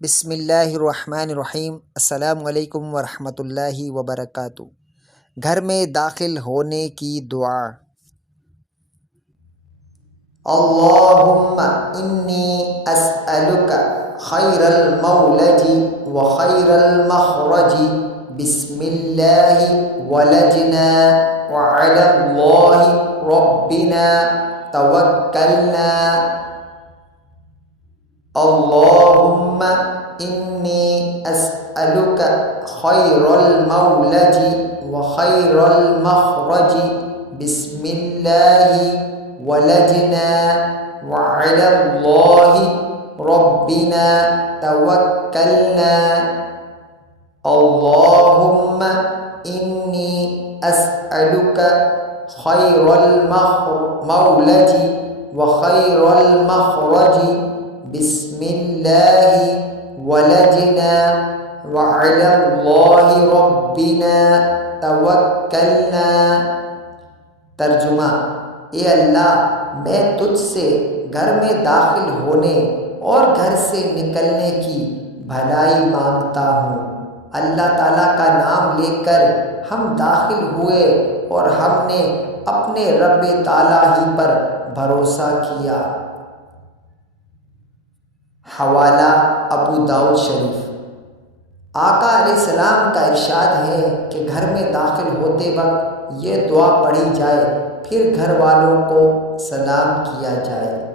बिस्मिल्लाहिर्रहमानिर्रहीम। अस्सलामुअलैकुम वरहमतुल्लाहि वबरकातुहू। घर में दाखिल होने की दुआ। अल्लाहुम्मा इन्नी अस्अलुका खैरल मौलजी व खैरल मखरजी बिस्मिल्लाहि वलजना व अलल्लाहि रब्बिना तवक्कलना। अल्लाहुम्मा इन्नी अस्अलुका खैरल मौलजी व खैरल मखरजी बिस्मिल्लाहि वलजना व अलल्लाहि रब्बिना तवक्कलना। अल्लाहुम्मा इन्नी अस्अलुका खैरल मौलजी व खैरल मखरजी बिस्मिल्लाहि वलजना व अलल्लाहि रब्बिना तवक्कलना। तर्जुमा: ए अल्लाह, मैं तुझसे घर में दाखिल होने और घर से निकलने की भलाई मांगता हूँ। अल्लाह ताला का नाम लेकर हम दाखिल हुए और हमने अपने रब ताला ही पर भरोसा किया। हवाला अबू दाऊद शरीफ। आका अलैहिस्सलाम का इरशाद है कि घर में दाखिल होते वक्त ये दुआ पढ़ी जाए, फिर घर वालों को सलाम किया जाए।